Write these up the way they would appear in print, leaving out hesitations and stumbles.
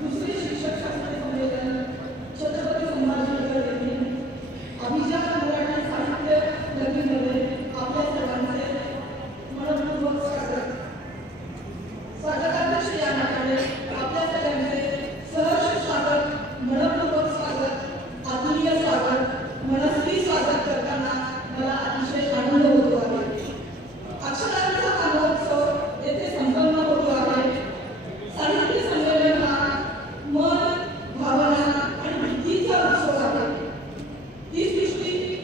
दुसरे शिक्षकशास्त्र संमेलन छत्रपती संभाजीनगर येथील अभिजात मराठी साहित्य नगरीमध्ये आपल्या सर्वांचे मनपूर्वक स्वागत. स्वागताध्यक्ष या नात्याने आपल्या सगळ्यांचे सहर्ष स्वागत, मनपूर्वक स्वागत, आत्मीय स्वागत, मनस्वी स्वागत करताना मला अतिशय आनंद होतो आहे. अक्षरांचा हा महोत्सव येथे संपन्न होतो आहे. साहित्य संमेलन हा मन, भावना आणि बुद्धीचा उत्सव आहे. ही सृष्टी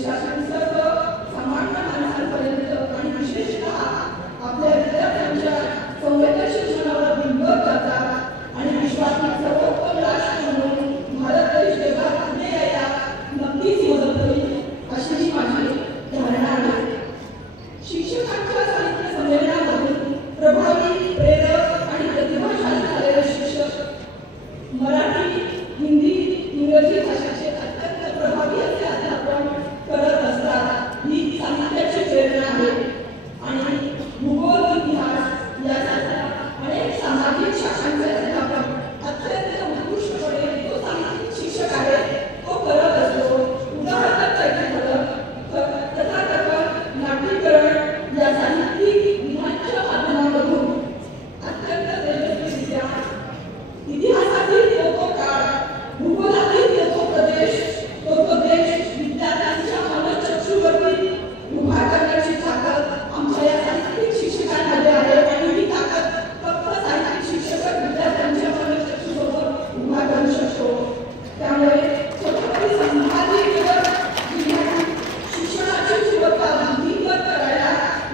देशातील सर्व सामान्य माणसांपर्यंत आणि विशेषतः आपल्या विद्यार्थ्यांच्या संवेदनशील जीवनावर बिंबवत जातात आणि विश्वातील सर्वोत्तम राष्ट्र म्हणून भारत देश जगात पुढे यायला नक्कीच मदत होईल अशी ही माझी धारणा आहे. शिक्षकांच्या साहित्य संमेलनामधून प्रभावी, प्रेरक आणि प्रतिभाशाली झालेले शिक्षक मराठी, हिंदी, इंग्रजी भाषेचे अत्यंत प्रभावी असे अध्यापन करत असतात ही साहित्याची प्रेरणा आहे. आणि भूगोल, इतिहास यासारख्या अनेक सामाजिक शाखांचे अध्यापन अत्यंत उत्कृष्टपणे तो साहित्यिक शिक्षक आहे तो करत असतो. उदाहरणार्थ झालं तथाकथन, नाट्यीकरण या साहित्यिक विधानाच्या माध्यमामधून अत्यंत तेजस्वीरित्या इतिहासातील तो काळ, भूगोलातील तो प्रदेश, तो देश विद्यार्थ्यांच्या मनःचक्षुवरती उभा करण्याची ताकद आमच्या या साहित्यिक शिक्षकांमध्ये आहे. आणि ही ताकद फक्त साहित्यिक शिक्षक विद्यार्थ्यांच्या मनःचक्षुवर उभा करू शकतो. त्यामुळे छत्रपती संभाजी जिल्ह्यातील शिक्षणाची सुरुवात बुद्धिमत्ता करायला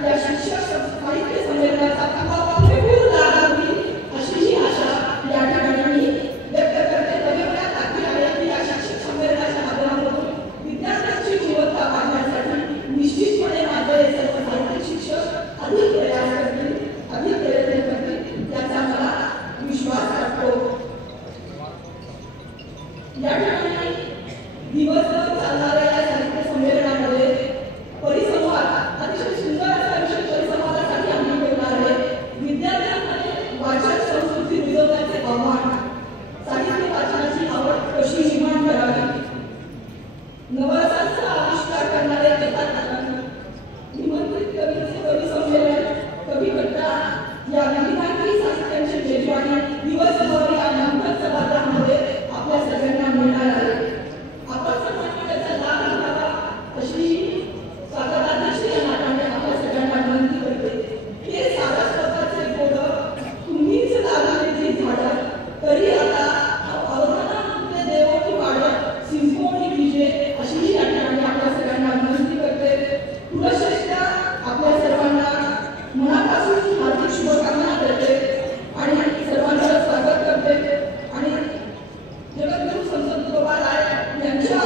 या शिक्षक साहित्य संमेलनाचा पुरेपूर लाभ होईल अशी ही आशा या ठिकाणी मी व्यक्त करते. वेगवेगळ्या ताकदी आहे की या शिक्षक संमेलनाच्या माध्यमातून विद्यार्थ्यांची गुणवत्ता वाढवण्यासाठी निश्चितपणे माझे सर्व साहित्य शिक्षक अधिक प्रयास करतील, अधिक प्रयत्न करतील याचा मला विश्वास वाटतो. या ठिकाणी दिवसभर चालणाऱ्या या साहित्य संमेलनामध्ये परिसंवाद अतिशय सुंदर असा विषय परिसंवादासाठी आम्ही ठेवला आहे. विद्यार्थ्यांमध्ये वाचन संस्कृती रुजवण्याचे आव्हान, साहित्य वाचनाची आवड कशी निर्माण करावी, नवरसाचा आविष्कार करणारे कथाकथन, निमंत्रित कवीचे कवी संमेलन, कवी कट्टा या विविधांगी साहित्यांची मेजवानी दिवसभर या मंथन सभागृहामध्ये आपल्या सगळ्यांना मिळणार आहे. आपण सर्वांनी त्याचा लाभ घ्यावा अशी स्वागताध्यक्ष या नात्याने आपल्या सगळ्यांना विनंती करते. हे सारस्वताचे बोध तुम्हीच लावलेली जी झाडं तरी आता अवधानामध्ये देवोटी वाढत सिंहोनी विजय अशी ही या ठिकाणी आपल्या सगळ्यांना विनंती करते. पुनश्च आपल्या सर्वांना मनापासून हार्दिक शुभकामना देते आणि सर्वांचं स्वागत करते आणि जगद्गुरु संत तुकोबा राय यांच्या